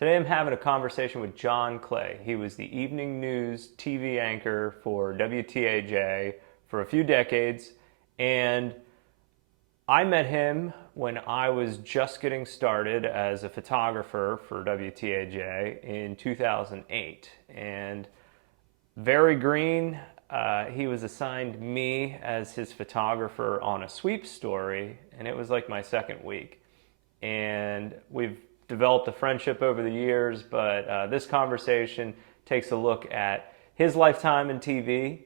Today I'm having a conversation with John Clay. He was the evening news TV anchor for WTAJ for a few decades, and I met him when I was just getting started as a photographer for WTAJ in 2008. And very green, he was assigned me as his photographer on a sweep story, and it was like my second week. And we've developed a friendship over the years, but this conversation takes a look at his lifetime in TV,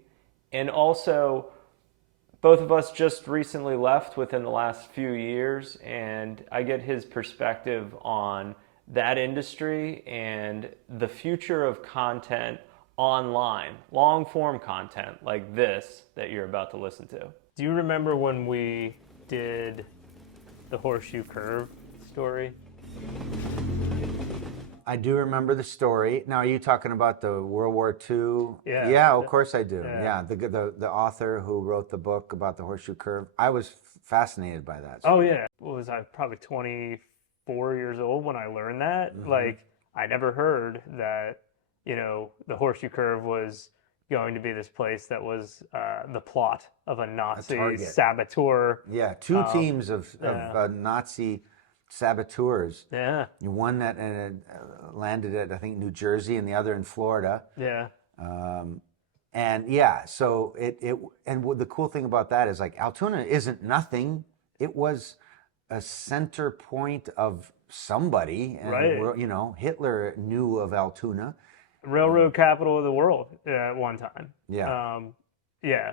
and also both of us just recently left within the last few years, and I get his perspective on that industry and the future of content online, long form content like this that you're about to listen to. Do you remember when we did the horseshoe curve story? I do remember the story. Now, are you talking about the World War II? Yeah. Yeah, of course I do. Yeah. Yeah, the author who wrote the book about the horseshoe curve. I was fascinated by that Oh story. yeah. What was I, probably 24 years old when I learned that? Like, I never heard that, the horseshoe curve was going to be this place that was the plot of a Nazi target. saboteur. Yeah, two teams of yeah. Nazi saboteurs. Yeah. One that landed at, I think, New Jersey, and the other in Florida. Yeah. And yeah, so the cool thing about that is, like, Altoona isn't nothing. It was a center point of somebody, and Right. Hitler knew of Altoona. Railroad capital of the world at one time. Yeah. Yeah.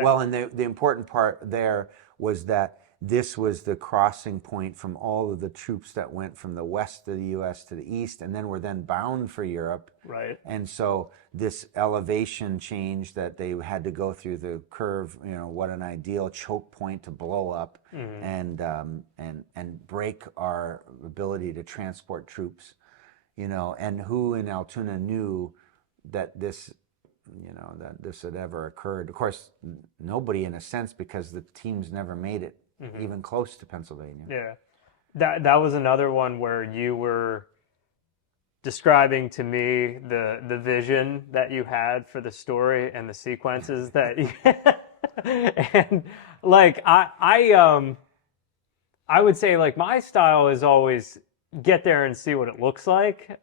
Well, and the important part there was that this was the crossing point from all of the troops that went from the west of the U.S. to the east, and then were then bound for Europe. Right. And so this elevation change that they had to go through the curve, what an ideal choke point to blow up and break our ability to transport troops. And who in Altoona knew that this had ever occurred? Of course, nobody, in a sense, because the teams never made it even close to Pennsylvania. Yeah. That was another one where you were describing to me the vision that you had for the story and the sequences that you and like I would say, like, my style is always get there and see what it looks like.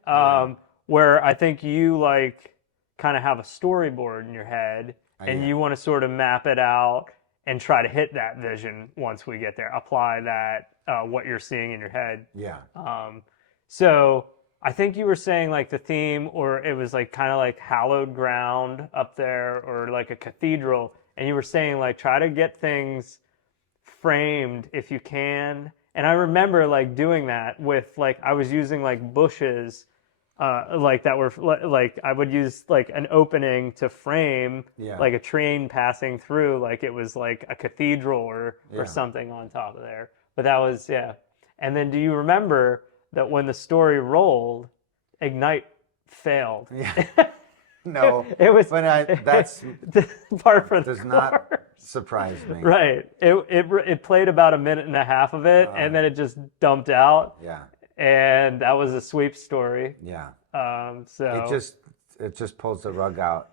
Where I think you, like, kind of have a storyboard in your head and you want to sort of map it out and try to hit that vision once we get there. Apply that what you're seeing in your head. Yeah. So I think you were saying, like, the theme, or it was like kind of like hallowed ground up there, or like a cathedral, and you were saying, like, try to get things framed if you can. And I remember, like, doing that with, like, I was using, like, bushes, like, that were like, I would use, like, an opening to frame, like a train passing through, like it was like a cathedral or something on top of there. But that was, yeah. And then do you remember that when the story rolled, Ignite failed? Yeah. No, it was, but that's part for does the not course. surprise me. Right. It played about a minute and a half of it, and then it just dumped out. Yeah. And that was a sweep story. Yeah. So it just pulls the rug out.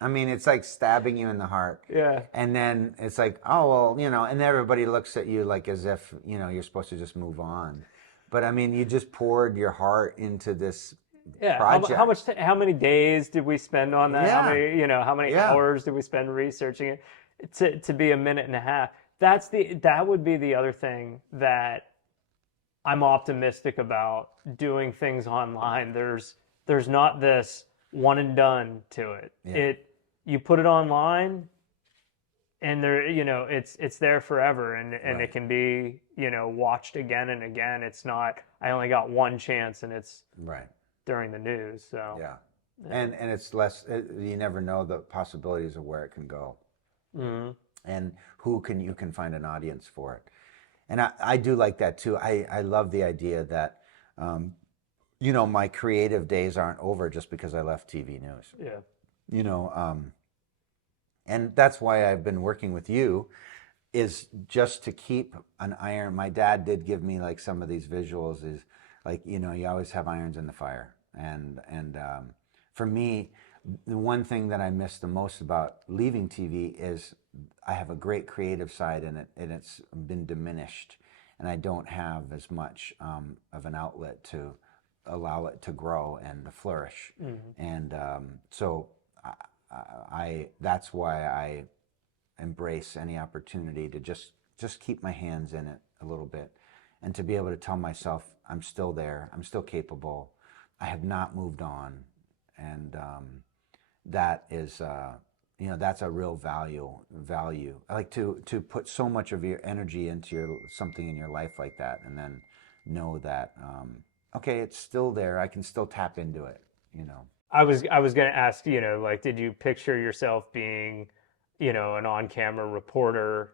I mean, it's like stabbing you in the heart. Yeah. And then it's like, oh, well, and everybody looks at you like as if, you're supposed to just move on. But I mean, you just poured your heart into this project. How many days did we spend on that? Yeah. How many hours did we spend researching it to be a minute and a half? That would be the other thing that I'm optimistic about doing things online. There's not this one and done to it. Yeah. You put it online, and there, it's there forever, and Right. it can be, watched again and again. It's not, I only got one chance, and it's Right. during the news. So Yeah. And it's less, you never know the possibilities of where it can go. And you can find an audience for it. And I do like that too. I love the idea that, my creative days aren't over just because I left TV news. Yeah. And that's why I've been working with you, is just to keep an iron. My dad did give me, like, some of these visuals, is like, you always have irons in the fire. And for me, the one thing that I miss the most about leaving TV is I have a great creative side in it, and it's been diminished, and I don't have as much of an outlet to allow it to grow and to flourish. And so that's why I embrace any opportunity to just keep my hands in it a little bit, and to be able to tell myself I'm still there, I'm still capable, I have not moved on. And that is that's a real value. I like to put so much of your energy into something in your life like that, and then know that okay, it's still there, I can still tap into it. I was going to ask, like, did you picture yourself being, an on-camera reporter?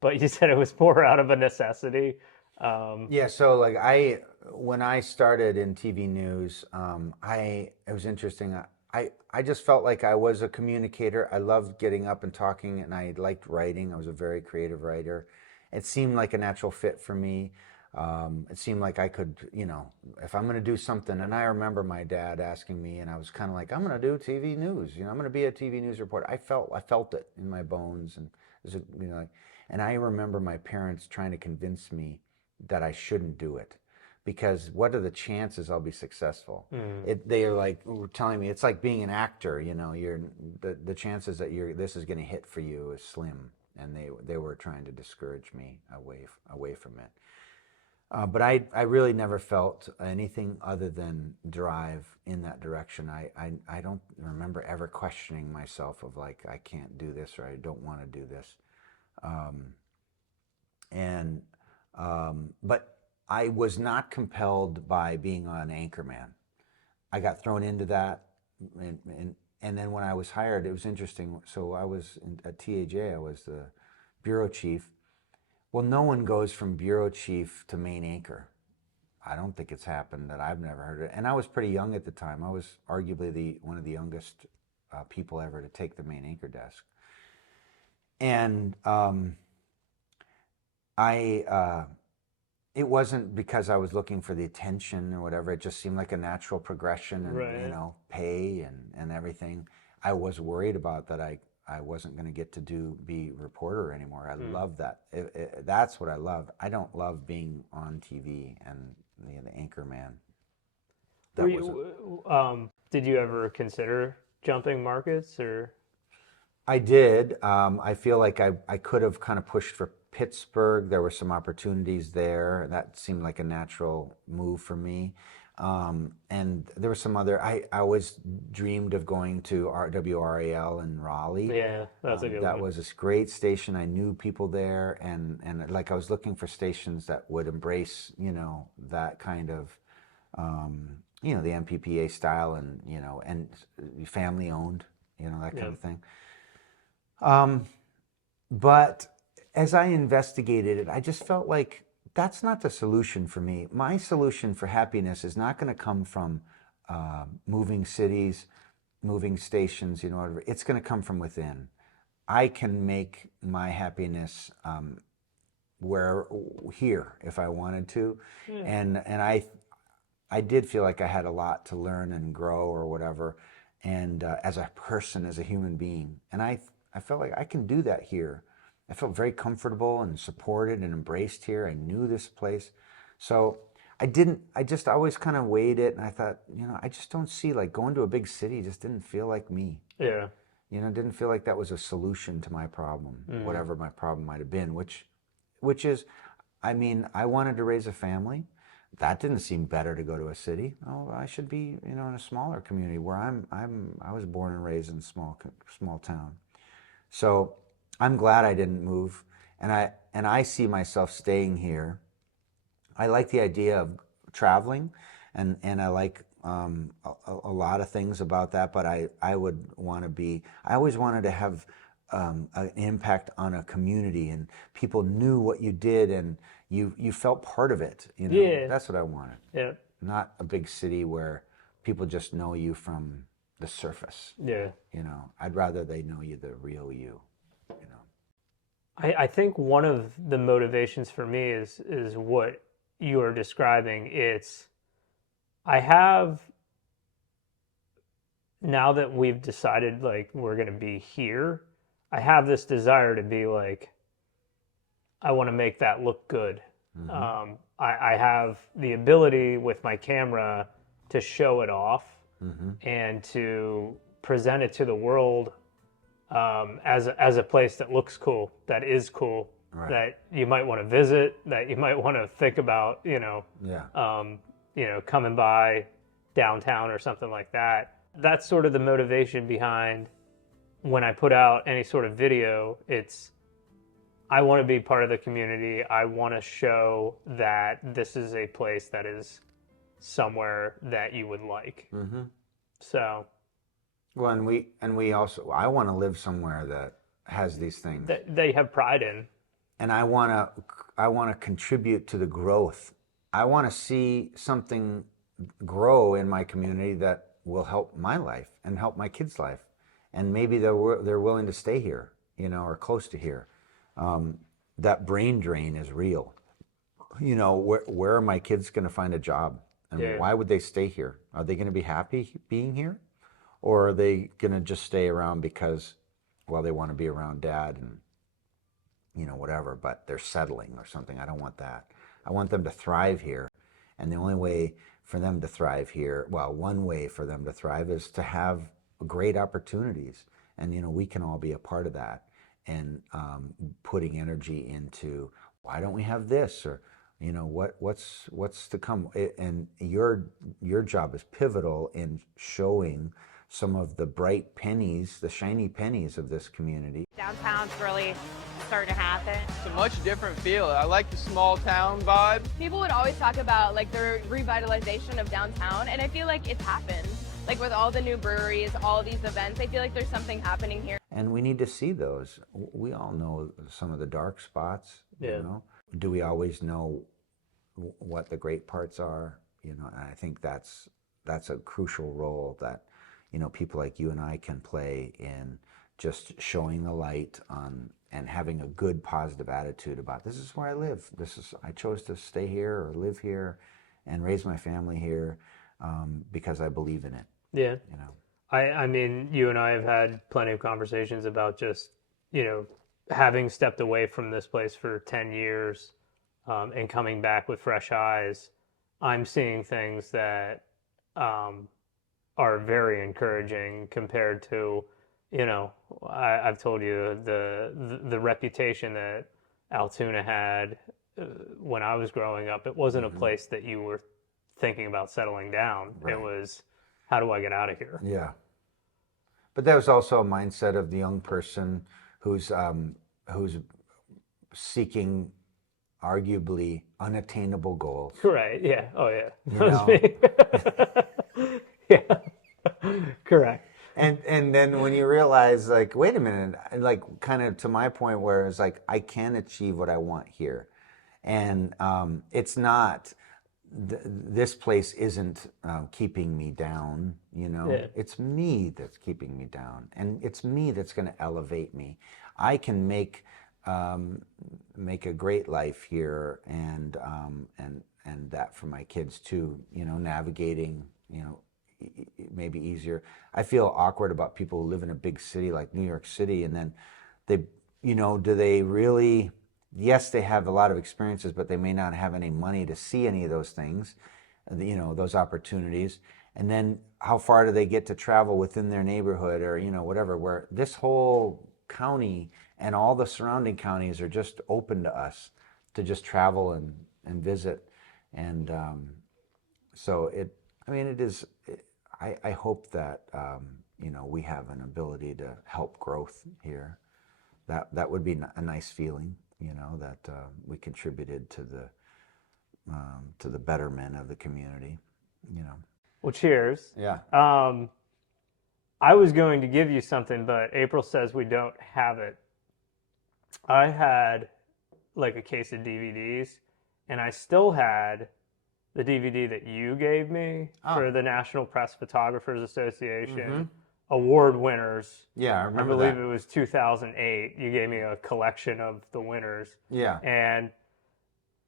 But you said it was more out of a necessity. Yeah, so like when I started in TV news, it was interesting. I just felt like I was a communicator. I loved getting up and talking, and I liked writing. I was a very creative writer. It seemed like a natural fit for me. It seemed like I could, if I'm going to do something. And I remember my dad asking me, and I was kind of like, I'm going to do TV news. I'm going to be a TV news reporter. I felt it in my bones, and it was, and I remember my parents trying to convince me that I shouldn't do it, because what are the chances I'll be successful? They are like telling me it's like being an actor. You're the chances that this is going to hit for you is slim, and they were trying to discourage me away from it. But I really never felt anything other than drive in that direction. I don't remember ever questioning myself of like, I can't do this, or I don't want to do this. And but I was not compelled by being on Anchorman. I got thrown into that, and then when I was hired, it was interesting. So I was at TAJ. I was the bureau chief. Well, no one goes from bureau chief to main anchor. I don't think it's happened that I've never heard it. And I was pretty young at the time. I was arguably one of the youngest people ever to take the main anchor desk. And it wasn't because I was looking for the attention or whatever. It just seemed like a natural progression, and Right. pay and everything. I was worried about that. I wasn't going to get to be reporter anymore. I love that. That's what I love. I don't love being on TV and the anchor man. Were That wasn't. you, did you ever consider jumping markets or? I did. I feel like I could have kind of pushed for Pittsburgh. There were some opportunities there. That seemed like a natural move for me. And there were some other, I always dreamed of going to WRAL in Raleigh. Yeah, that's a good That one. was this great station. I knew people there, and like I was looking for stations that would embrace, that kind of, the MPPA style, and family owned, that kind Yeah. of thing. But as I investigated it, I just felt like that's not the solution for me. My solution for happiness is not going to come from moving cities, moving stations, whatever. It's going to come from within. I can make my happiness where here if I wanted to, Yeah. and I did feel like I had a lot to learn and grow or whatever, and as a person, as a human being, and I felt like I can do that here. I felt very comfortable and supported and embraced here. I knew this place, so I didn't. I just always kind of weighed it, and I thought, I just don't see, like, going to a big city just didn't feel like me. Yeah. Didn't feel like that was a solution to my problem, whatever my problem might have been, which is, I mean, I wanted to raise a family. That didn't seem better to go to a city. Oh, I should be, in a smaller community where I was born and raised in a small town. So I'm glad I didn't move, and I see myself staying here. I like the idea of traveling, and I like a lot of things about that. But I would want to be. I always wanted to have an impact on a community, and people knew what you did, and you felt part of it. Yeah. That's what I wanted. Yeah. Not a big city where people just know you from the surface. Yeah. I'd rather they know you, the real you. You know. I think one of the motivations for me is what you are describing. I have, now that we've decided like we're going to be here, I have this desire to be like, I want to make that look good. I have the ability with my camera to show it off and to present it to the world as a place that looks cool, that is cool, Right. that you might want to visit, that you might want to think about, Yeah. coming by downtown or something like that. That's sort of the motivation behind when I put out any sort of video. I want to be part of the community. I want to show that this is a place that is somewhere that you would like. So Well, and we also, I want to live somewhere that has these things, that they have pride in. and I want to contribute to the growth. I want to see something grow in my community that will help my life and help my kids' life, and maybe they're willing to stay here, or close to here. That brain drain is real. Where are my kids going to find a job, and Yeah. why would they stay here? Are they going to be happy being here, or are they going to just stay around because, well, they want to be around dad and whatever, but they're settling or something? I don't want that. I want them to thrive here, and the only way for them to thrive here, well, one way for them to thrive is to have great opportunities, and we can all be a part of that, and putting energy into, why don't we have this, or what's to come. And your job is pivotal in showing some of the bright pennies, the shiny pennies of this community. Downtown's really starting to happen. It's a much different feel. I like the small town vibe. People would always talk about like the revitalization of downtown, and I feel like it's happened. Like with all the new breweries, all these events, I feel like there's something happening here. And we need to see those. We all know some of the dark spots. Yeah. Do we always know what the great parts are? And I think that's a crucial role that people like you and I can play in just showing the light on, and having a good positive attitude about, this is where I live. I chose to stay here or live here and raise my family here because I believe in it. Yeah. I mean, you and I have had plenty of conversations about just, having stepped away from this place for 10 years and coming back with fresh eyes. I'm seeing things that are very encouraging compared to, I've told you the reputation that Altoona had when I was growing up. It wasn't a place that you were thinking about settling down. Right. It was, how do I get out of here? Yeah. But that was also a mindset of the young person who's seeking arguably unattainable goals. Right. Yeah. Oh, yeah. You That was me. Yeah. Correct. And then when you realize, like, wait a minute, like, kind of to my point where it's like, I can achieve what I want here. And it's not, this place isn't keeping me down, Yeah. It's me that's keeping me down. And it's me that's going to elevate me. I can make a great life here, and that for my kids too, navigating, maybe easier. I feel awkward about people who live in a big city like New York City, and then they, do they really, yes, they have a lot of experiences, but they may not have any money to see any of those things, those opportunities. And then how far do they get to travel within their neighborhood, or, whatever, where this whole county and all the surrounding counties are just open to us to just travel and visit. And so it is, I hope that, we have an ability to help growth here. That would be a nice feeling, that we contributed to the betterment of the community, Well, cheers. Yeah. I was going to give you something, but April says we don't have it. I had like a case of DVDs, and I still had the DVD that you gave me for the National Press Photographers Association award winners. Yeah, I I remember believe that. it was 2008. You gave me a collection of the winners. Yeah. And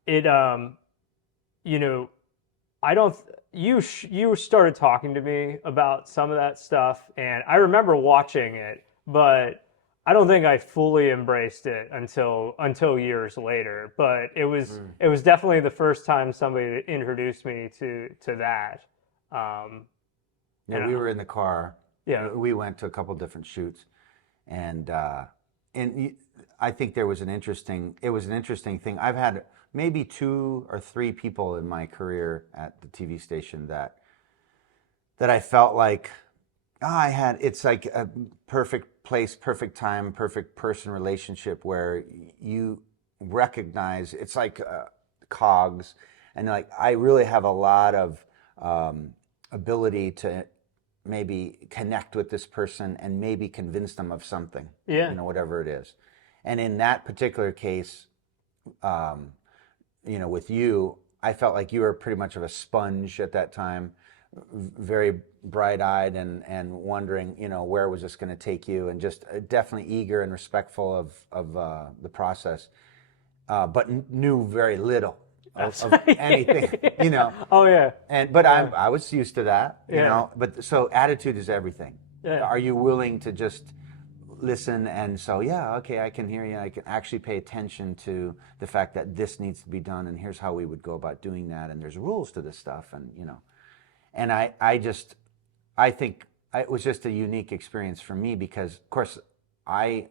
it you know, I don't. You started talking to me about some of that stuff, and I remember watching it, but I don't think I fully embraced it until years later. But it was definitely the first time somebody introduced me to that. Um, Yeah, and we were in the car. Yeah. We went to a couple different shoots, and I think there was it was an interesting thing. I've had maybe 2 or 3 people in my career at the TV station that I felt like it's like a perfect place, perfect time, perfect person relationship where you recognize it's like cogs, and like I really have a lot of ability to maybe connect with this person and maybe convince them of something, Yeah. whatever it is. And in that particular case, with you, I felt like you were pretty much of a sponge at that time, very bright-eyed and wondering, where was this going to take you, and just definitely eager and respectful of the process, but knew very little of anything, Oh yeah. But I was used to that, Yeah. But so attitude is everything. Yeah. Are you willing to just listen, and so yeah, okay, I can hear you. I can actually pay attention to the fact that this needs to be done, and here's how we would go about doing that, and there's rules to this stuff, and and I think it was just a unique experience for me because, of course, I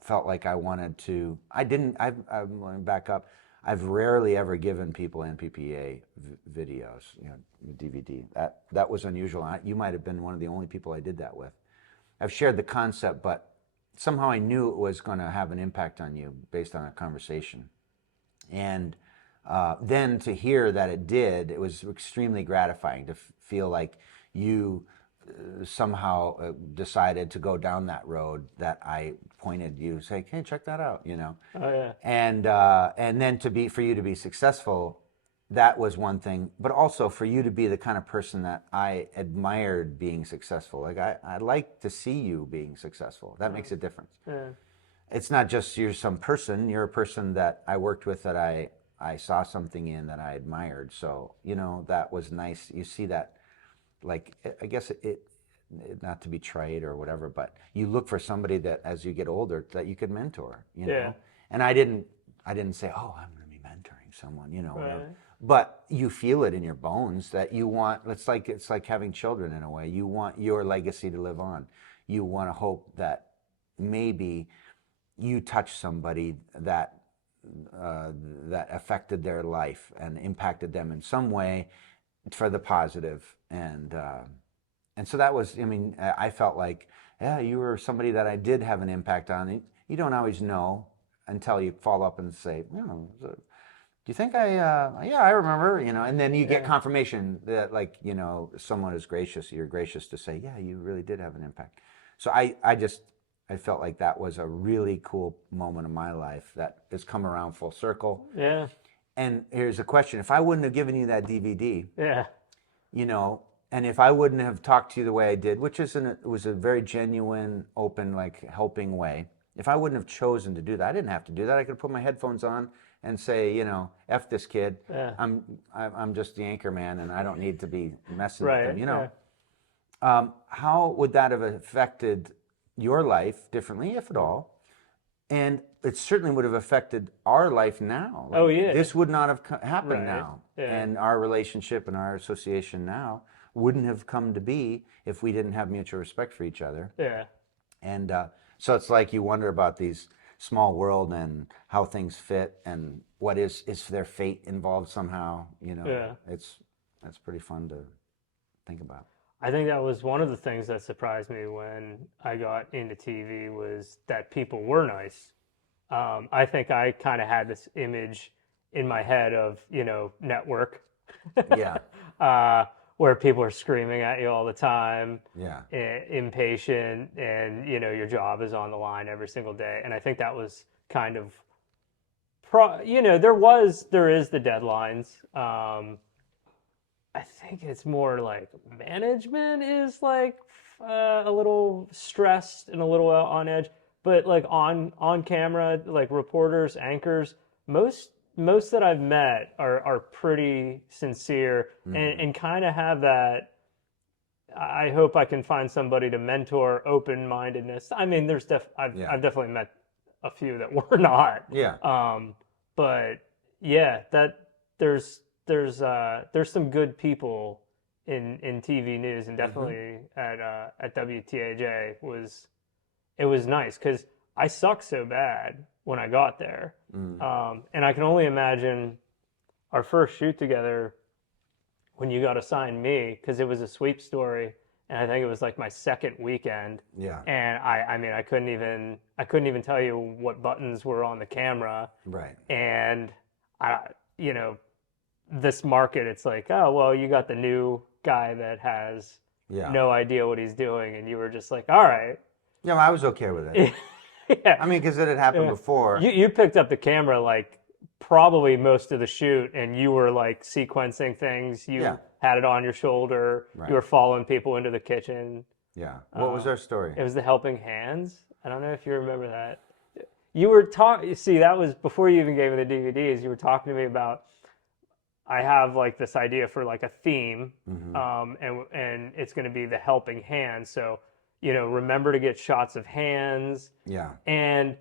felt like I wanted to. I didn't. I'm going to back up. I've rarely ever given people MPPA videos, DVD. That was unusual. You might have been one of the only people I did that with. I've shared the concept, but somehow I knew it was going to have an impact on you based on a conversation. And then to hear that it did, it was extremely gratifying to feel like you somehow decided to go down that road that I pointed you, say, hey, check that out, Oh yeah. And then for you to be successful, that was one thing, but also for you to be the kind of person that I admired being successful. Like I like to see you being successful. That makes a difference. Yeah. It's not just you're some person. You're a person that I worked with that I saw something in that I admired. So that was nice. You see that, like I guess it not to be trite or whatever, but you look for somebody that as you get older that you could mentor. Yeah. And I didn't say, oh, I'm going to be mentoring someone. Right. But you feel it in your bones that you want. It's like having children in a way. You want your legacy to live on. You want to hope that maybe you touch somebody that affected their life and impacted them in some way for the positive. And so that was. I mean, I felt like, yeah, you were somebody that I did have an impact on. You don't always know until you follow up and say, do you think yeah, I remember, and then you get confirmation that someone is gracious, you're gracious to say, yeah, you really did have an impact. So I felt like that was a really cool moment of my life that has come around full circle. Yeah. And here's a question. If I wouldn't have given you that DVD, Yeah. and if I wouldn't have talked to you the way I did, which was a very genuine, open, helping way, if I wouldn't have chosen to do that, I didn't have to do that. I could put my headphones on and say, F this kid. Yeah. I'm just the anchor man, and I don't need to be messing Right. with him. How would that have affected your life differently, if at all? And it certainly would have affected our life now. Oh, yeah. This would not have happened Right. now, Yeah. and our relationship and our association now wouldn't have come to be if we didn't have mutual respect for each other. Yeah. And so it's like you wonder about these small world and how things fit and what is their fate involved somehow. Yeah. That's pretty fun to think about. I think that was one of the things that surprised me when I got into TV was that people were nice. I think I kind of had this image in my head of, network. Yeah. Where people are screaming at you all the time, Yeah. Impatient, and your job is on the line every single day. And I think that was kind of, there is the deadlines. I think it's more like management is a little stressed and a little on edge, but on camera, reporters, anchors, most most that I've met are pretty sincere and kind of have that. I hope I can find somebody to mentor open-mindedness. I mean, I've definitely met a few that were not. Yeah. But yeah, that there's some good people in TV news, and definitely at WTAJ it was nice because I sucked so bad when I got there, and I can only imagine our first shoot together when you got assigned me, because it was a sweep story, and I think it was like my second weekend. Yeah. And I mean, I couldn't even tell you what buttons were on the camera. Right. And you know, this market, it's like, oh well, you got the new guy that has no idea what he's doing, and you were just like, all right. Yeah, well, I was okay with it. Yeah. I mean, because it had happened before. You picked up the camera like probably most of the shoot, and you were like sequencing things. You had it on your shoulder. Right. You were following people into the kitchen. Yeah. What was our story? It was the helping hands. I don't know if you remember that. You were talking. See, that was before you even gave me the DVDs. You were talking to me about. I have like this idea for like a theme, and it's going to be the helping hand. So, remember to get shots of hands. Yeah. And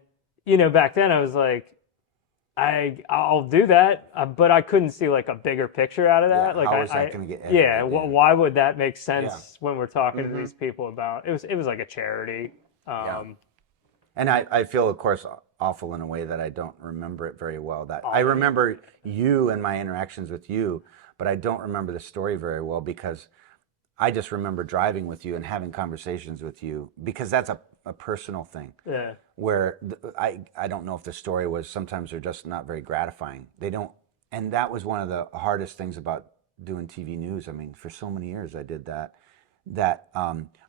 back then I was like, I'll do that, but I couldn't see like a bigger picture out of that. Yeah, like, how is that going to get edited? Yeah, why would that make sense when we're talking to these people about it was like a charity. And I feel, of course, awful in a way that I don't remember it very well. That I remember you and my interactions with you, but I don't remember the story very well because I just remember driving with you and having conversations with you because that's a personal thing. Yeah. Where I don't know if the story was, sometimes they're just not very gratifying. They don't, and that was one of the hardest things about doing TV news. I mean, for so many years I did that.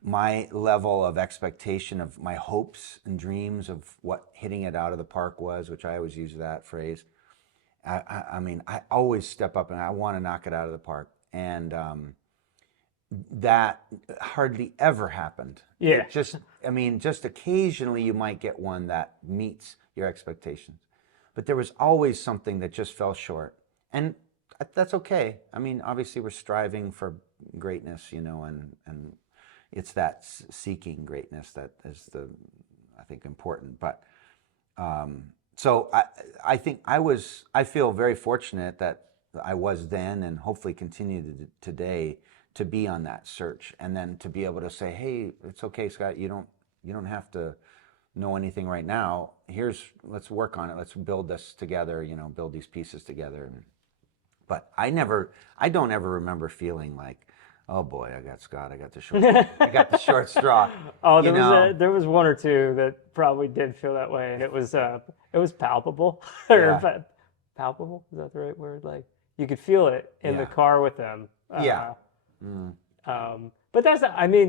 My level of expectation of my hopes and dreams of what hitting it out of the park was, which I always use that phrase. I mean, I always step up and I want to knock it out of the park. And that hardly ever happened. Yeah. Just occasionally you might get one that meets your expectations. But there was always something that just fell short. And that's okay. I mean, obviously we're striving for greatness, and it's that seeking greatness that is I think important. But so I think I feel very fortunate that I was then and hopefully continue today to be on that search, and then to be able to say, hey, it's okay, Scott, you don't have to know anything right now. Let's work on it. Let's build this together, build these pieces together. But I don't ever remember feeling like, oh boy, I got Scott, I got the short straw. Oh, there was one or two that probably did feel that way, and it was palpable. Yeah. Palpable, is that the right word? Like you could feel it in the car with them. But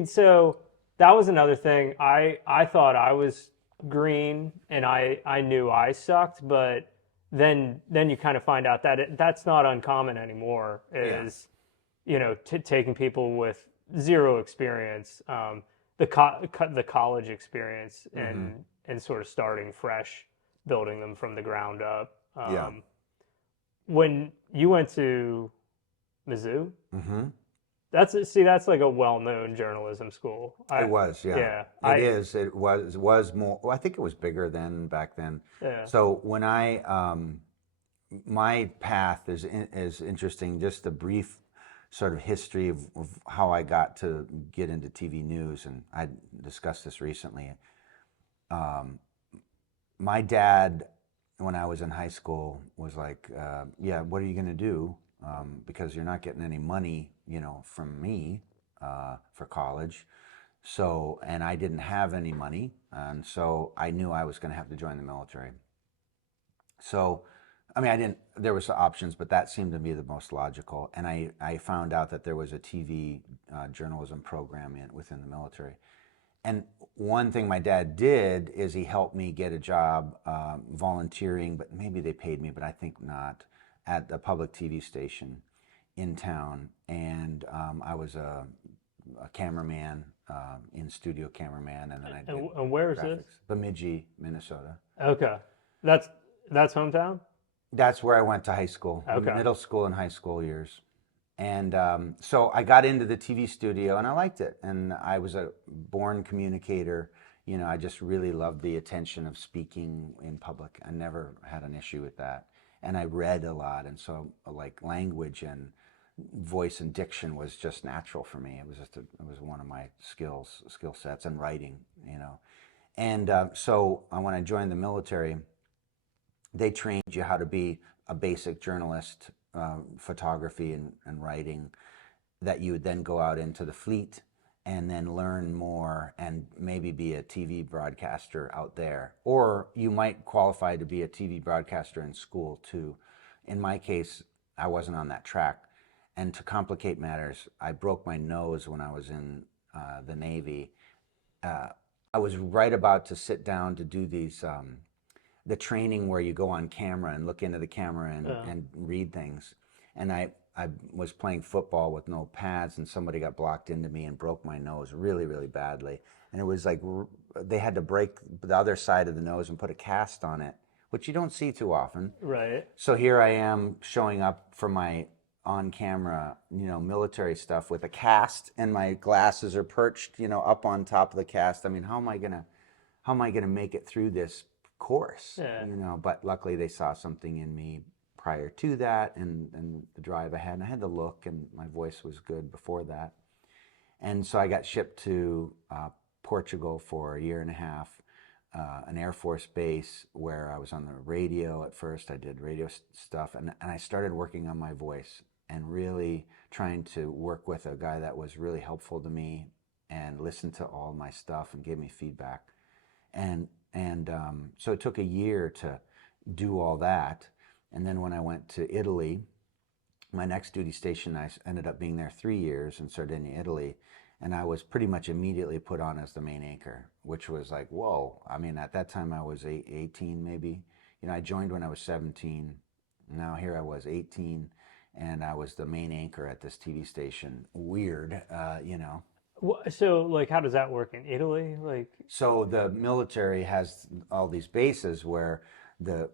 so that was another thing. I thought I was green and I knew I sucked, but then you kind of find out that that's not uncommon anymore, is taking people with zero experience, the college experience, and sort of starting fresh, building them from the ground up. When you went to Mizzou, that's like a well-known journalism school. It was, yeah. It was more. Well, I think it was bigger than back then. Yeah. So when my path is interesting. Just a brief sort of history of how I got to get into TV news, and I discussed this recently. My dad, when I was in high school, was like, "Yeah, what are you going to do? Because you're not getting any money, from me for college." So, and I didn't have any money, and so I knew I was going to have to join the military. So, I mean, there was options, but that seemed to be the most logical. And I found out that there was a TV journalism program within the military. And one thing my dad did is he helped me get a job volunteering, but maybe they paid me, but I think not, at the public TV station in town. And I was a cameraman, in-studio cameraman, and then I did and where is graphics. this? Bemidji, Minnesota. Okay. That's hometown? That's where I went to high school, Okay. middle school and high school years. And so I got into the TV studio and I liked it. And I was a born communicator. You know, I just really loved the attention of speaking in public. I never had an issue with that. And I read a lot. And so like language and voice and diction was just natural for me. It was just it was one of my skill sets, and writing, you know. And so when I joined the military, they trained you how to be a basic journalist, photography and writing, that you would then go out into the fleet and then learn more and maybe be a TV broadcaster out there. Or you might qualify to be a TV broadcaster in school too. In my case, I wasn't on that track. And to complicate matters, I broke my nose when I was in the Navy. I was right about to sit down to do these the training where you go on camera and look into the camera and read things. And I was playing football with no pads, and somebody got blocked into me and broke my nose really, really badly. And it was like they had to break the other side of the nose and put a cast on it, which you don't see too often. Right. So here I am showing up for my on-camera, you know, military stuff with a cast, and my glasses are perched, you know, up on top of the cast. I mean, how am I gonna make it through this course? Yeah. You know, but luckily they saw something in me prior to that, and the drive I had. And I had the look, and my voice was good before that. And so I got shipped to Portugal for a year and a half, an Air Force base where I was on the radio at first. I did radio stuff, and I started working on my voice and really trying to work with a guy that was really helpful to me and listened to all my stuff and gave me feedback. And so it took a year to do all that. And then when I went to Italy, my next duty station, I ended up being there 3 years in Sardinia, Italy. And I was pretty much immediately put on as the main anchor, which was like, whoa. I mean, at that time I was 18 maybe. You know, I joined when I was 17. Now here I was 18, and I was the main anchor at this TV station. Weird, you know. So, like, how does that work in Italy? Like, So the military has all these bases where the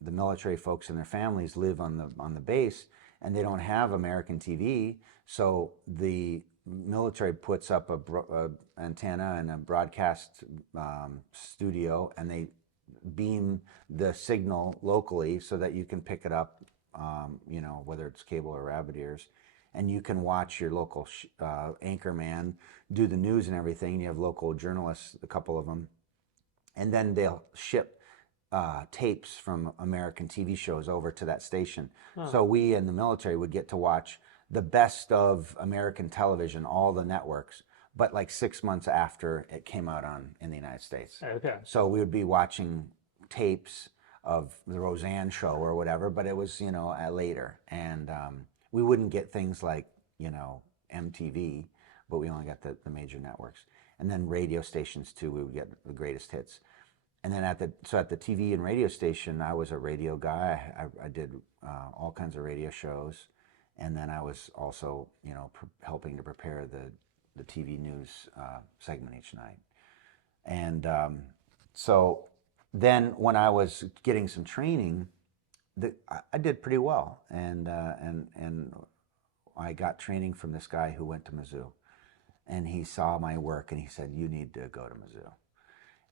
military folks and their families live on the base, and they don't have American TV. So the military puts up a antenna and a broadcast studio, and they beam the signal locally so that you can pick it up, you know, whether it's cable or rabbit ears. And you can watch your local anchor man do the news and everything. You have local journalists, a couple of them. And then they'll ship tapes from American TV shows over to that station. So we in the military would get to watch the best of American television, all the networks, but like 6 months after it came out in the United States. okay. So we would be watching tapes of the Roseanne show or whatever, but it was, you know, later. And we wouldn't get things like, you know, MTV, but we only got the major networks. And then radio stations too, we would get the greatest hits. And then at the TV and radio station, I was a radio guy. I did all kinds of radio shows. And then I was also, you know, helping to prepare the TV news segment each night. And so then when I was getting some training, I did pretty well. And I got training from this guy who went to Mizzou. And he saw my work and he said, you need to go to Mizzou.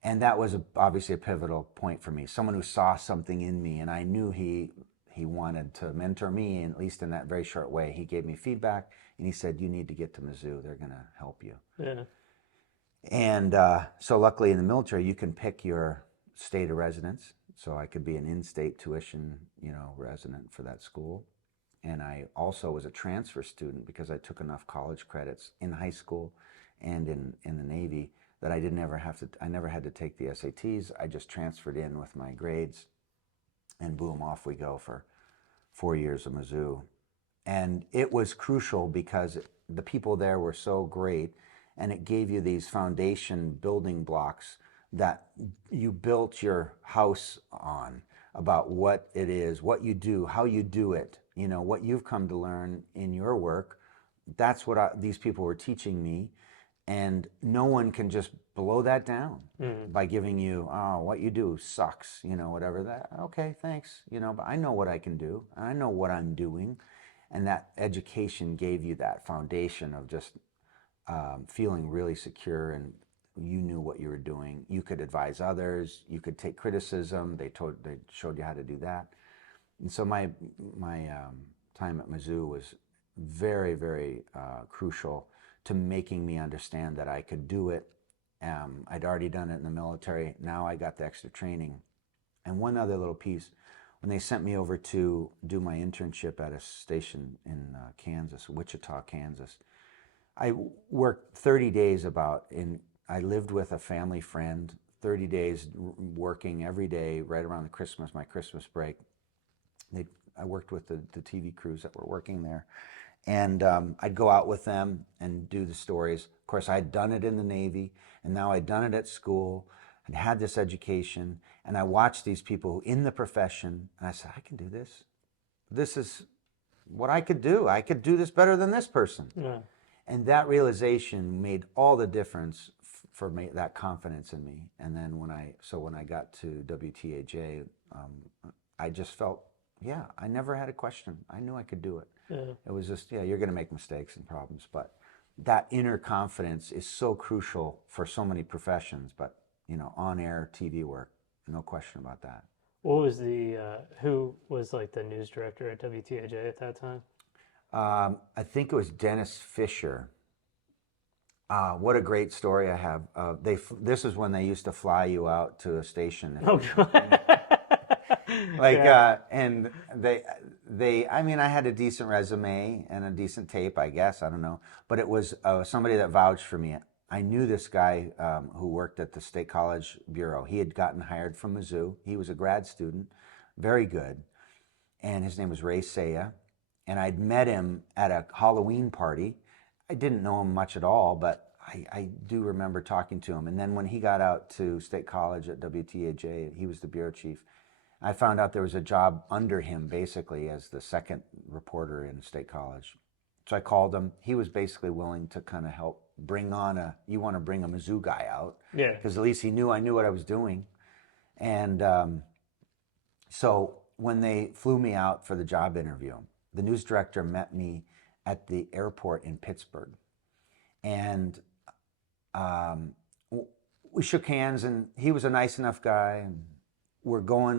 And that was obviously a pivotal point for me. Someone who saw something in me, and I knew he wanted to mentor me, and at least in that very short way. He gave me feedback, and he said, you need to get to Mizzou. They're going to help you. Yeah. And so luckily in the military, you can pick your state of residence. So I could be an in-state tuition, you know, resident for that school. And I also was a transfer student because I took enough college credits in high school and in the Navy that I never had to take the SATs. I just transferred in with my grades, and boom, off we go for 4 years of Mizzou. And it was crucial because the people there were so great, and it gave you these foundation building blocks that you built your house on, about what it is, what you do, how you do it, you know, what you've come to learn in your work. That's what these people were teaching me. And no one can just blow that down by giving you, oh, what you do sucks, whatever that. Okay, thanks, but I know what I can do. I know what I'm doing. And that education gave you that foundation of just feeling really secure, and you knew what you were doing. You could advise others. You could take criticism. They showed you how to do that. And so my time at Mizzou was very, very crucial to making me understand that I could do it. I'd already done it in the military. Now I got the extra training. And one other little piece, when they sent me over to do my internship at a station in Kansas, Wichita, Kansas, I worked 30 days I lived with a family friend, 30 days working every day right around my Christmas break. I worked with the TV crews that were working there. And I'd go out with them and do the stories. Of course, I'd done it in the Navy, and now I'd done it at school and had this education. And I watched these people in the profession, and I said, I can do this. This is what I could do. I could do this better than this person. Yeah. And that realization made all the difference for me, that confidence in me. And then when I got to WTAJ, I just felt, yeah, I never had a question. I knew I could do it. Yeah. It was just, yeah, you're going to make mistakes and problems, but that inner confidence is so crucial for so many professions. But on-air TV work, no question about that. What was who was like the news director at WTAJ at that time? I think it was Dennis Fisher. What a great story I have. This is when they used to fly you out to a station. Oh, and I mean, I had a decent resume and a decent tape, I guess. I don't know. But it was somebody that vouched for me. I knew this guy who worked at the State College Bureau. He had gotten hired from Mizzou. He was a grad student, very good. And his name was Ray Saya. And I'd met him at a Halloween party. I didn't know him much at all, but I do remember talking to him. And then when he got out to State College at WTAJ, he was the bureau chief. I found out there was a job under him, basically, as the second reporter in State College. So I called him. He was basically willing to kind of help you want to bring a Mizzou guy out. Yeah. Because at least he knew I knew what I was doing. And so when they flew me out for the job interview, the news director met me at the airport in Pittsburgh. And we shook hands, and he was a nice enough guy. And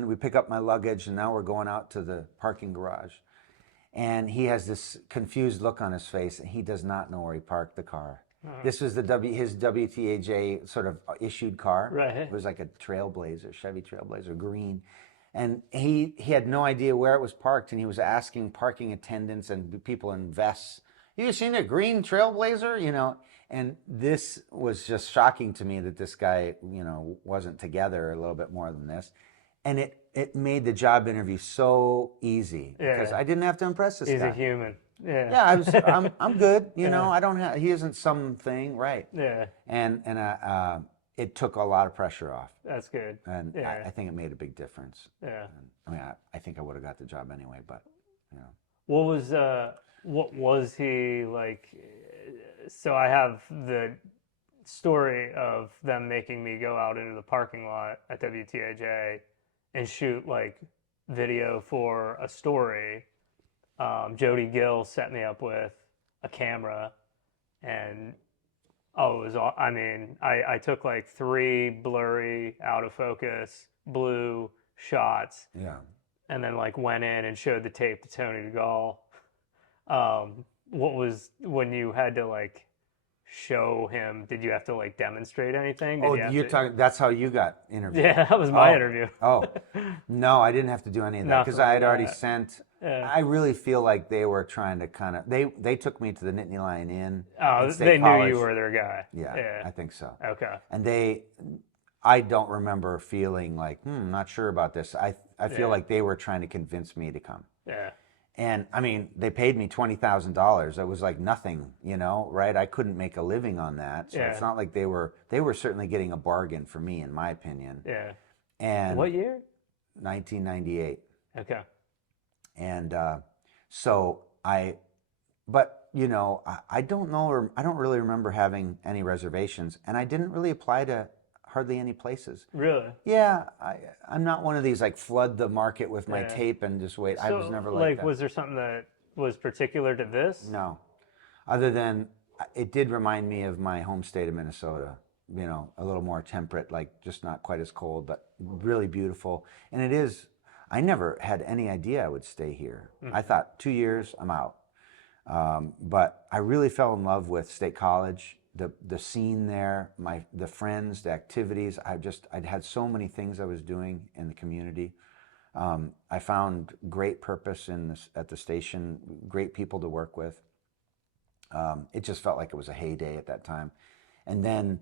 we pick up my luggage, and now we're going out to the parking garage. And he has this confused look on his face, and he does not know where he parked the car. This was his WTAJ sort of issued car. Right. It was like a Chevy Trailblazer, green. And he had no idea where it was parked, and he was asking parking attendants and people in vests, "You seen a green Trailblazer?" And this was just shocking to me that this guy, wasn't together a little bit more than this. And it made the job interview so easy because I didn't have to impress this guy. He's a human. Yeah. Yeah, I'm good. I don't have. He isn't something, right? Yeah. And it took a lot of pressure off. That's good. And I think it made a big difference. Yeah. And, I think I would have got the job anyway, but What was he like? So I have the story of them making me go out into the parking lot at WTAJ and shoot like video for a story. Jody Gill set me up with a camera, and I took like 3 blurry, out of focus, blue shots. Yeah. And then like went in and showed the tape to Tony DeGaulle. What was when you had to like show him? Did you have to like demonstrate anything? You're talking. That's how you got interviewed. Yeah, that was my interview. No, I didn't have to do any of that because I had already sent. Yeah. I really feel like they were trying to kind of. They took me to the Nittany Lion Inn. Oh, they knew you were their guy. Yeah, I think so. Okay. And I don't remember feeling like, not sure about this. I feel like they were trying to convince me to come. Yeah. And I mean, they paid me $20,000. It was like nothing, right? I couldn't make a living on that. So it's not like they were certainly getting a bargain for me, in my opinion. Yeah. And what year? 1998. Okay. And but you know, I don't know, or I don't really remember having any reservations, and I didn't really apply to hardly any places. Really? Yeah, I'm not one of these like flood the market with my Yeah. tape and just wait. I So, was never like like, that. was there something that was particular to this? No, other than it did remind me of my home state of Minnesota. You know, a little more temperate, like just not quite as cold, but really beautiful. And it is. I never had any idea I would stay here. I thought 2 years, I'm out. But I really fell in love with State College, the scene there, the friends, the activities. I'd had so many things I was doing in the community. I found great purpose at the station, great people to work with. It just felt like it was a heyday at that time. And then,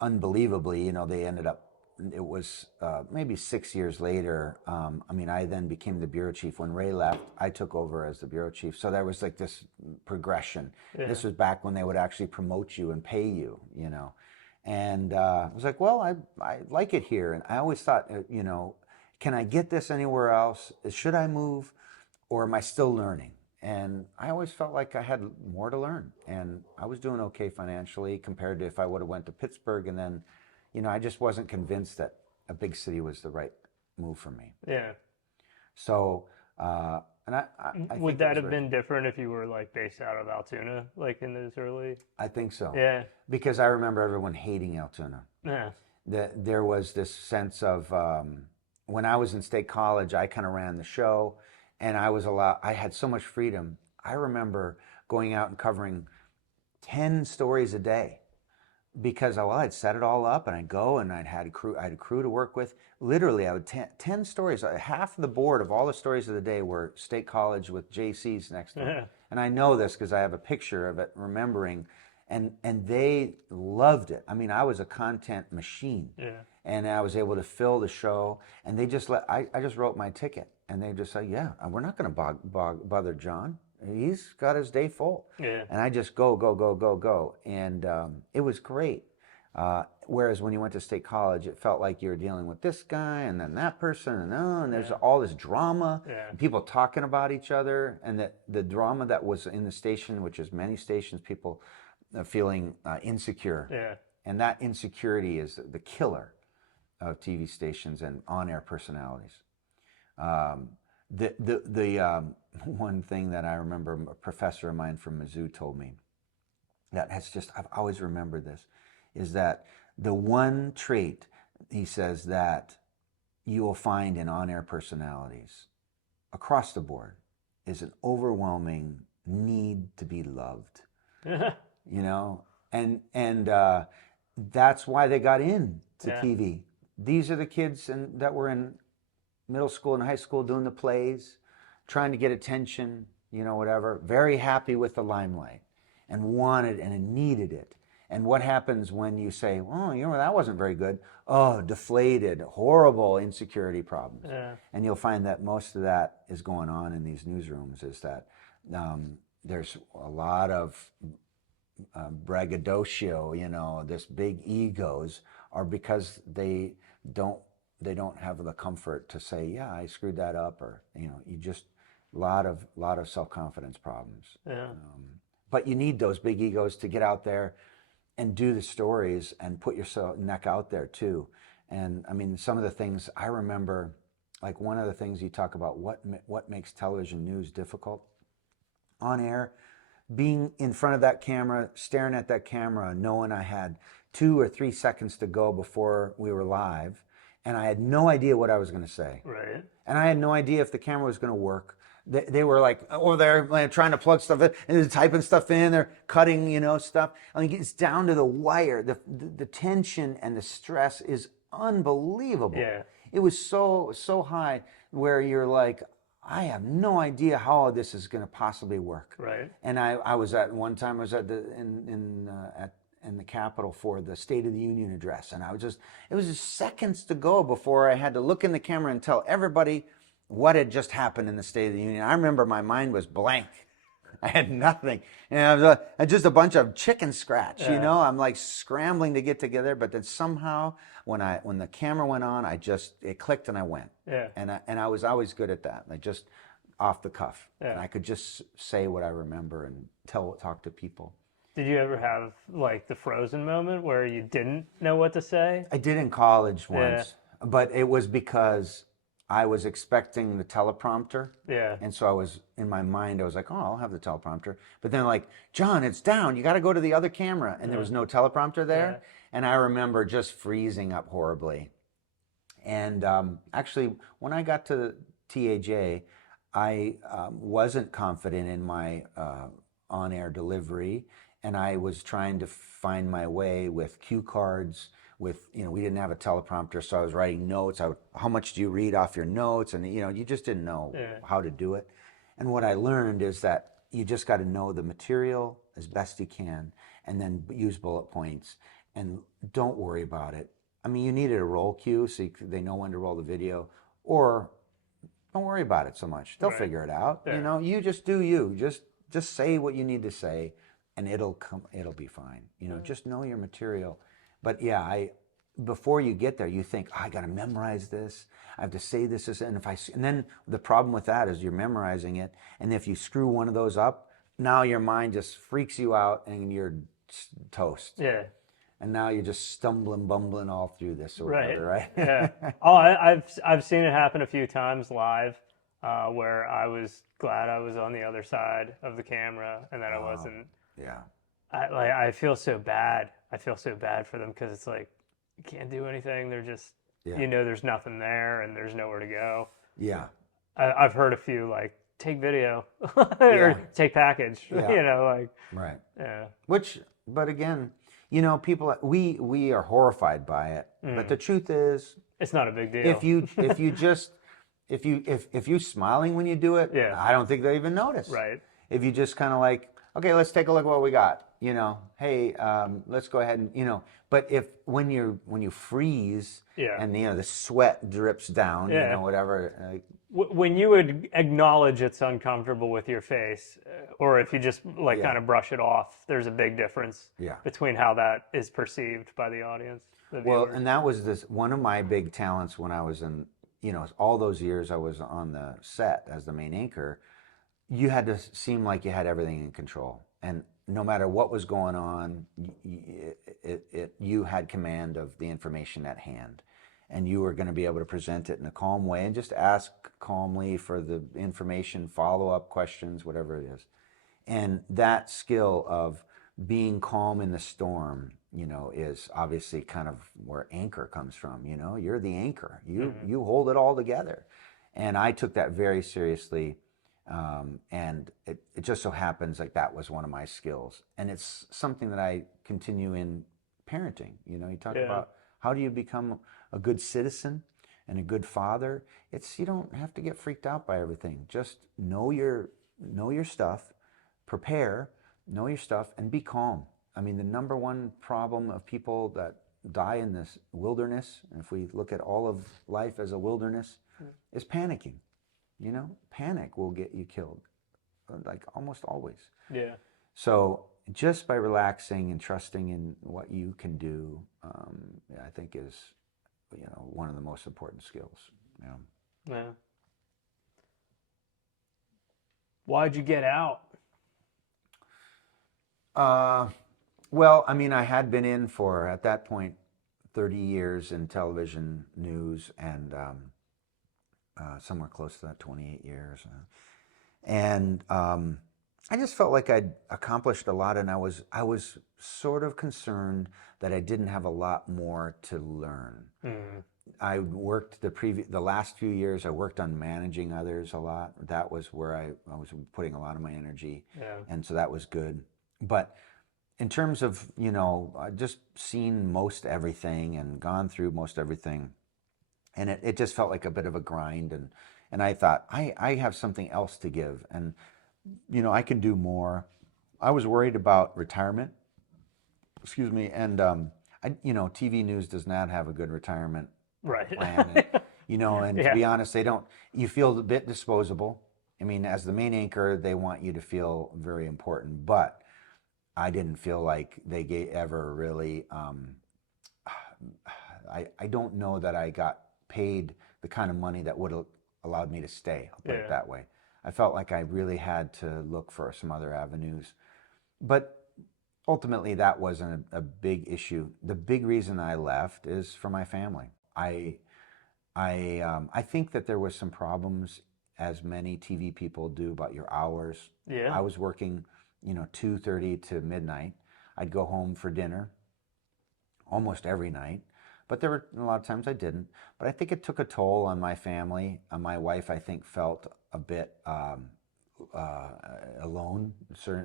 unbelievably, you know, they ended up. It was maybe 6 years later. I mean, I then became the bureau chief. When Ray left, I took over as the bureau chief. So there was like this progression. Yeah. This was back when they would actually promote you and pay you, you know. And I was like, well, I like it here. And I always thought, you know, can I get this anywhere else? Should I move, or am I still learning? And I always felt like I had more to learn. And I was doing okay financially compared to if I would have went to Pittsburgh. And then, you know, I just wasn't convinced that a big city was the right move for me. Yeah. So, and I think Would it that was have right. been different if you were like based out of Altoona, like in those early? I think so. Yeah. Because I remember everyone hating Altoona. Yeah. There was this sense of, when I was in State College, I kind of ran the show, and I had so much freedom. I remember going out and covering 10 stories a day because I'd set it all up and I'd go and I had a crew to work with. Literally, I would 10 stories, half the board of all the stories of the day were State College with JC's next to them. Yeah. And I know this because I have a picture of it remembering, and they loved it. I mean, I was a content machine. Yeah. And I was able to fill the show, and they just I just wrote my ticket, and they just said, yeah, we're not going to bother John. He's got his day full. Yeah. And I just go. And it was great. Whereas when you went to State College, it felt like you were dealing with this guy and then that person, and there's all this drama, Yeah. and people talking about each other, and the drama that was in the station, which is many stations, people feeling insecure. Yeah. And that insecurity is the killer of TV stations and on-air personalities. One thing that I remember a professor of mine from Mizzou told me that I've always remembered this, is that the one trait, he says, that you will find in on-air personalities across the board is an overwhelming need to be loved. You know, and that's why they got into TV. These are the kids that were in middle school and high school doing the plays, trying to get attention, you know, whatever. Very happy with the limelight, and wanted and needed it. And what happens when you say, "Oh, you know, that wasn't very good"? Oh, deflated, horrible insecurity problems. Yeah. And you'll find that most of that is going on in these newsrooms. Is that there's a lot of braggadocio, you know, this big egos, are because they don't have the comfort to say, yeah, I screwed that up, or, you know, you just a lot of self-confidence problems. Yeah. But you need those big egos to get out there and do the stories and put your neck out there too. And I mean, some of the things I remember, like one of the things you talk about, what makes television news difficult on air, being in front of that camera, staring at that camera, knowing I had 2 or 3 seconds to go before we were live, and I had no idea what I was going to say. Right. And I had no idea if the camera was going to work. They were like over there like, trying to plug stuff in, and they're typing stuff in, they're cutting, you know, stuff. I mean, it's down to the wire. The tension and the stress is unbelievable. Yeah. It was so high where you're like, I have no idea how this is going to possibly work. Right. And I was at one time, I was at in the Capitol for the State of the Union address, and it was just seconds to go before I had to look in the camera and tell everybody what had just happened in the State of the Union. I remember my mind was blank. I had nothing, and I was just a bunch of chicken scratch. You know, I'm like scrambling to get together, but then somehow when the camera went on, it clicked and I went. Yeah. And I was always good at that. I just off the cuff, Yeah. and I could just say what I remember and talk to people. Did you ever have like the frozen moment where you didn't know what to say? I did in college Yeah. once, but it was because I was expecting the teleprompter. Yeah. And so I was, in my mind, I was like, oh, I'll have the teleprompter. But then like, John, it's down. You got to go to the other camera. And there was no teleprompter there. Yeah. And I remember just freezing up horribly. And actually, when I got to TAJ, I wasn't confident in my on-air delivery. And I was trying to find my way with cue cards. With, we didn't have a teleprompter, so I was writing notes. How much do you read off your notes? And you just didn't know how to do it. And what I learned is that you just got to know the material as best you can, and then use bullet points, and don't worry about it. I mean, you needed a roll cue so they know when to roll the video, or don't worry about it so much. They'll figure it out. Yeah. You just do you. Just say what you need to say, and it'll be fine. Just know your material. But yeah, before you get there, you think, I got to memorize this. I have to say this, and then the problem with that is you're memorizing it, and if you screw one of those up, now your mind just freaks you out, and you're toast. Yeah. And now you're just stumbling, bumbling all through this or whatever, right? Yeah. Oh, I've seen it happen a few times live, where I was glad I was on the other side of the camera, and that I wasn't. Yeah. I feel so bad. I feel so bad for them because it's like you can't do anything. They're just there's nothing there and there's nowhere to go. Yeah. I've heard a few like take video or take package. Yeah. Right. Yeah. But again, people we are horrified by it. But the truth is, it's not a big deal. if you smiling when you do it, I don't think they even notice. Right. If you just kind of like, okay, let's take a look at what we got. Hey, let's go ahead and But when you freeze, and the sweat drips down, whatever. When you would acknowledge it's uncomfortable with your face, or if you just kind of brush it off, there's a big difference between how that is perceived by the audience. Well, and that was one of my big talents when I was in, all those years I was on the set as the main anchor. You had to seem like you had everything in control, and no matter what was going on, you had command of the information at hand, and you were going to be able to present it in a calm way and just ask calmly for the information, follow-up questions, whatever it is. And that skill of being calm in the storm, is obviously kind of where anchor comes from. You're the anchor. You hold it all together, and I took that very seriously. And it just so happens like that was one of my skills, and it's something that I continue in parenting. You talk about how do you become a good citizen and a good father. You don't have to get freaked out by everything. Just know your stuff, prepare, know your stuff, and be calm. I mean, the number one problem of people that die in this wilderness, and if we look at all of life as a wilderness, is panicking. Panic will get you killed, like almost always. Yeah. So just by relaxing and trusting in what you can do, I think is, one of the most important skills. Yeah. Why'd you get out? Well, I mean, I had been in for, at that point, 30 years in television news, and somewhere close to that, 28 years. And I just felt like I'd accomplished a lot, and I was sort of concerned that I didn't have a lot more to learn. I worked the last few years, I worked on managing others a lot. That was where I was putting a lot of my energy. And so that was good. But in terms of, just seen most everything and gone through most everything, and it just felt like a bit of a grind, and I thought, I have something else to give, and I can do more. I was worried about retirement, and TV news does not have a good retirement plan, and to be honest, they don't. You feel a bit disposable. I mean, as the main anchor, they want you to feel very important, but I didn't feel like they ever really. I don't know that I got paid the kind of money that would have allowed me to stay. I'll put it that way. I felt like I really had to look for some other avenues. But ultimately, that wasn't a big issue. The big reason I left is for my family. I think that there was some problems, as many TV people do, about your hours. Yeah. I was working, 2:30 to midnight. I'd go home for dinner almost every night, but there were a lot of times I didn't. But I think it took a toll on my family. My wife, I think, felt a bit alone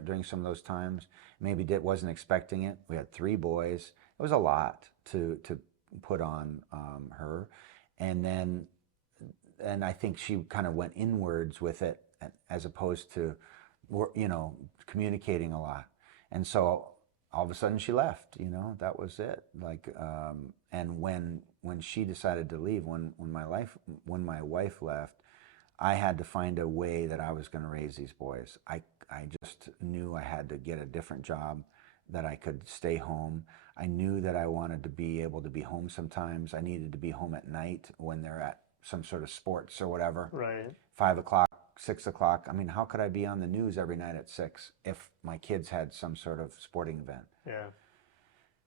during some of those times. Maybe wasn't expecting it. We had 3 boys. It was a lot to put on her, and I think she kind of went inwards with it as opposed to, communicating a lot. And so all of a sudden she left. That was it. And when she decided to leave, when my wife left, I had to find a way that I was going to raise these boys. I just knew I had to get a different job, that I could stay home. I knew that I wanted to be able to be home sometimes. I needed to be home at night when they're at some sort of sports or whatever. Right. 5 o'clock, 6 o'clock. I mean, how could I be on the news every night at 6 if my kids had some sort of sporting event? Yeah.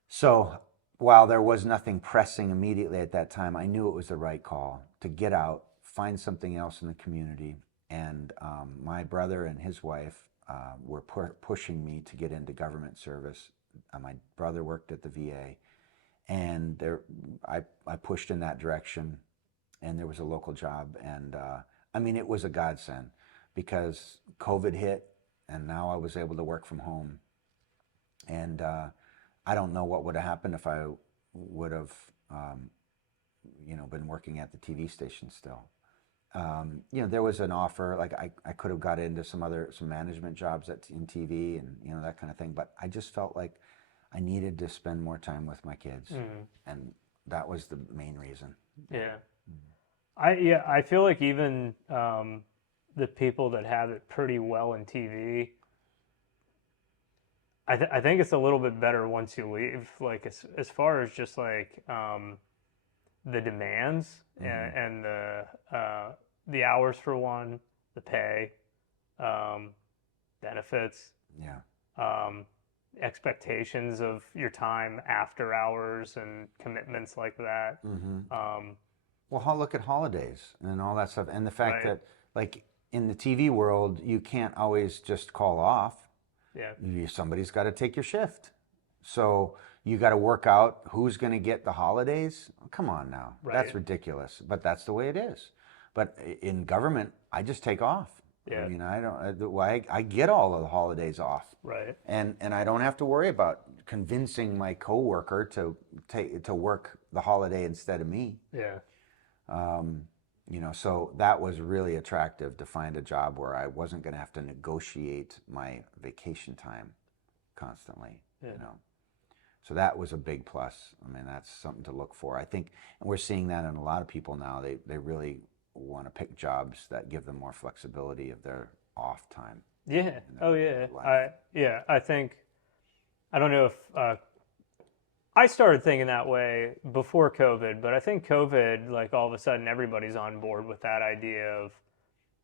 So while there was nothing pressing immediately at that time, I knew it was the right call to get out, find something else in the community. And my brother and his wife were pushing me to get into government service. My brother worked at the VA, and I pushed in that direction, and there was a local job. And I mean, it was a godsend because COVID hit, and now I was able to work from home. And I don't know what would have happened if I would have, been working at the TV station still. There was an offer, like I could have got into some management jobs in TV and, that kind of thing. But I just felt like I needed to spend more time with my kids. And that was the main reason. Yeah. I feel like even the people that have it pretty well in TV, I think it's a little bit better once you leave. Like as far as just like the demands and the hours for one, the pay, benefits, expectations of your time after hours and commitments like that. Well, look at holidays and all that stuff, and the fact Right. that, like, in the TV world, you can't always just call off. Yeah. Somebody's got to take your shift, so you got to work out who's going to get the holidays. Come on now, that's Right. ridiculous, but that's the way it is. But in government, I just take off. Yeah. I mean, I get all of the holidays off. Right. And I don't have to worry about convincing my coworker to work the holiday instead of me. Yeah. So that was really attractive, to find a job where I wasn't going to have to negotiate my vacation time constantly. Yeah. So that was a big plus. I mean, that's something to look for. I think, and we're seeing that in a lot of people now. They really want to pick jobs that give them more flexibility of their off time. Yeah. Oh yeah. life. I think, I don't know if I started thinking that way before COVID, but I think COVID, like, all of a sudden everybody's on board with that idea of,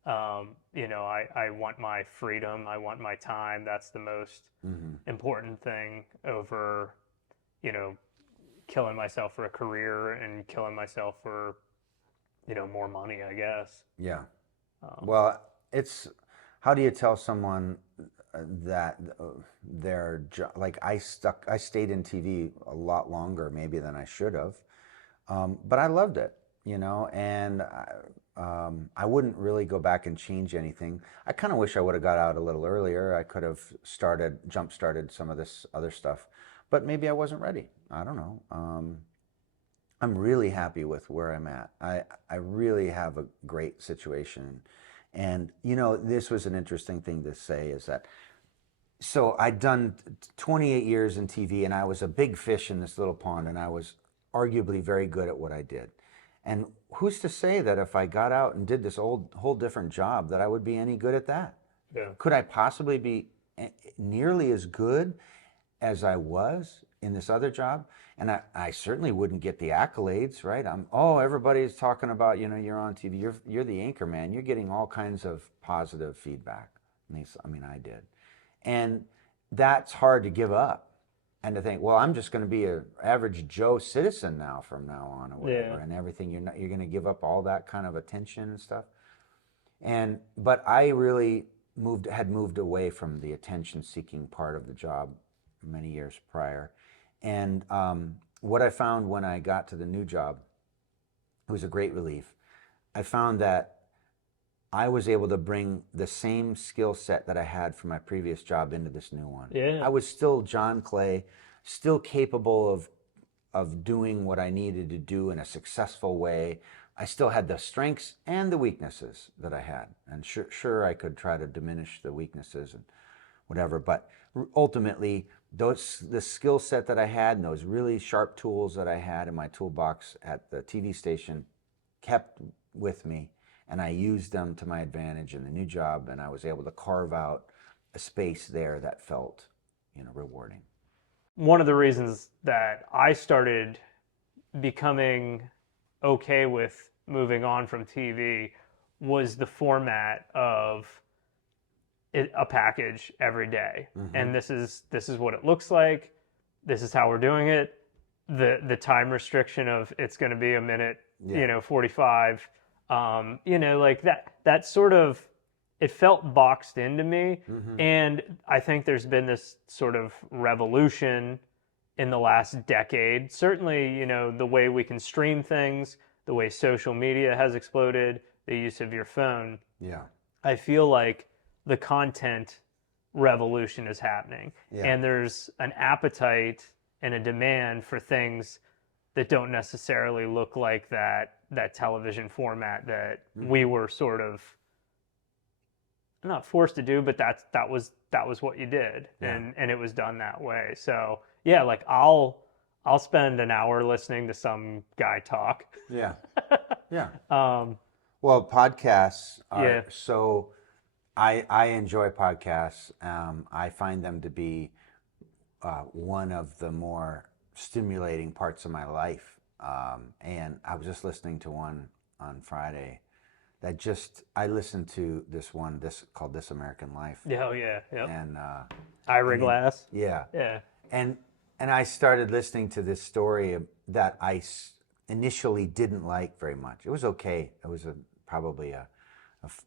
I want my freedom, I want my time. That's the most important thing over, killing myself for a career and killing myself for, more money, I guess. Yeah. Well, how do you tell someone that their job, like I stayed in TV a lot longer maybe than I should have, but I loved it, and I wouldn't really go back and change anything. I kind of wish I would have got out a little earlier. I could have jump started some of this other stuff, but maybe I wasn't ready. I don't know. I'm really happy with where I'm at. I really have a great situation. And, this was an interesting thing to say, is that, so I'd done 28 years in TV, and I was a big fish in this little pond, and I was arguably very good at what I did. And who's to say that if I got out and did this whole different job, that I would be any good at that? Yeah. Could I possibly be nearly as good as I was in this other job, and I certainly wouldn't get the accolades, right? Everybody's talking about, you're on TV, you're the anchor man, you're getting all kinds of positive feedback. At least, I mean, I did. And that's hard to give up. And to think, well, I'm just going to be an average Joe citizen now from now on, or whatever, and everything. You're going to give up all that kind of attention and stuff. But I really had moved away from the attention-seeking part of the job many years prior. And what I found when I got to the new job, it was a great relief. I found that I was able to bring the same skill set that I had from my previous job into this new one. Yeah. I was still John Clay, still capable of doing what I needed to do in a successful way. I still had the strengths and the weaknesses that I had. And sure I could try to diminish the weaknesses and whatever, but ultimately, the skill set that I had and those really sharp tools that I had in my toolbox at the TV station kept with me. And I used them to my advantage in the new job, and I was able to carve out a space there that felt, rewarding. One of the reasons that I started becoming okay with moving on from TV was the format of a package every day. Mm-hmm. And this is what it looks like. This is how we're doing it. The time restriction of it's going to be a minute, 45. Like that sort of, it felt boxed into me. Mm-hmm. And I think there's been this sort of revolution in the last decade. Certainly, the way we can stream things, the way social media has exploded, the use of your phone. Yeah. I feel like the content revolution is happening. Yeah. And there's an appetite and a demand for things that don't necessarily look like that television format that we were sort of not forced to do, but that was what you did. Yeah. And it was done that way. So yeah, like I'll spend an hour listening to some guy talk. Yeah. Yeah. Well, podcasts are so I enjoy podcasts. I find them to be one of the more stimulating parts of my life. And I was just listening to one on Friday I listened to this called This American Life. Yeah, yeah. And Ira Glass. Yeah. Yeah. And I started listening to this story that I initially didn't like very much. It was okay. It was probably a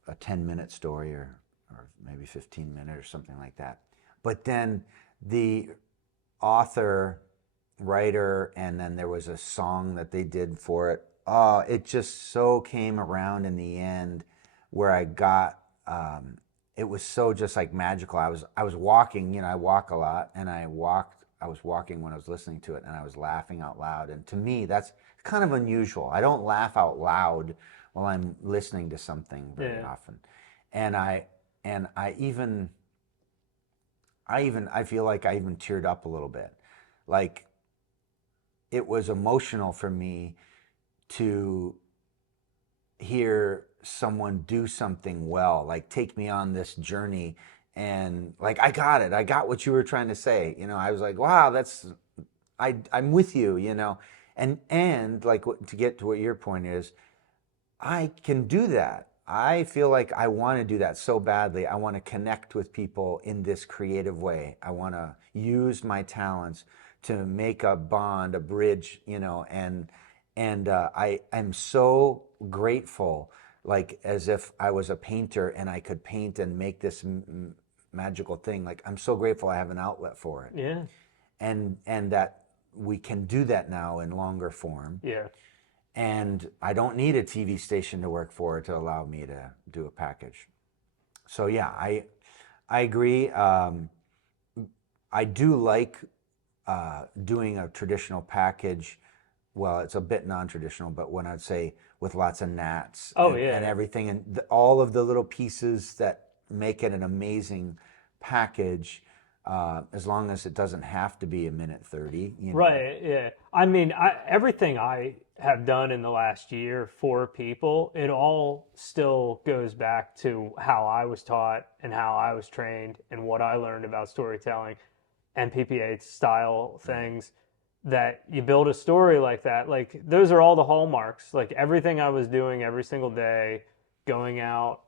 10-minute story or maybe 15-minute or something like that. But then the author, writer, and then there was a song that they did for it. It just so came around in the end where I got, it was so just like magical. I was walking, I walk a lot, and I was walking when I was listening to it, and I was laughing out loud. And to me, that's kind of unusual. I don't laugh out loud while I'm listening to something very often. And I feel like I even teared up a little bit. Like, it was emotional for me to hear someone do something well, like take me on this journey, and like I got what you were trying to say. I was like, wow, I'm with you, and like to get to what your point is, I can do that. I feel like I want to do that so badly. I want to connect with people in this creative way. I want to use my talents to make a bond, a bridge, and I am so grateful, like as if I was a painter and I could paint and make this magical thing. Like, I'm so grateful I have an outlet for it. Yeah. And that we can do that now in longer form. Yeah. And I don't need a TV station to work for to allow me to do a package. So yeah, I agree. I do like doing a traditional package. Well, it's a bit non-traditional, but when I'd say with lots of gnats and everything, and all of the little pieces that make it an amazing package, as long as it doesn't have to be a minute 30. Right, yeah. I mean, everything I have done in the last year for people, it all still goes back to how I was taught and how I was trained and what I learned about storytelling. MPPA style things, that you build a story like that. Like those are all the hallmarks. Like everything I was doing every single day, going out,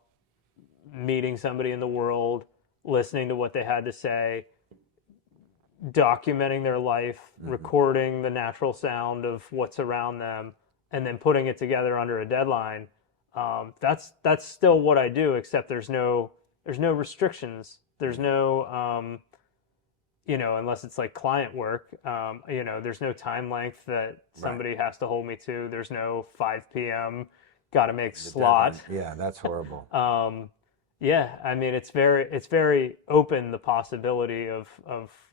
meeting somebody in the world, listening to what they had to say, documenting their life, recording the natural sound of what's around them, and then putting it together under a deadline. That's still what I do, except there's no restrictions. There's no unless it's like client work, there's no time length that somebody has to hold me to. There's no 5 p.m. got to make slot. Yeah, that's horrible. Yeah, I mean it's very open, the possibility of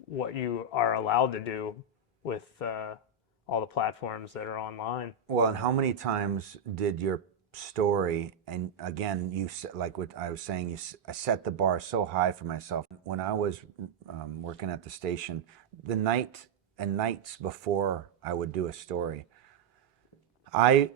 what you are allowed to do with all the platforms that are online. Well, and how many times did your story, and again, like what I was saying, I set the bar so high for myself. When I was working at the station, the nights before I would do a story, I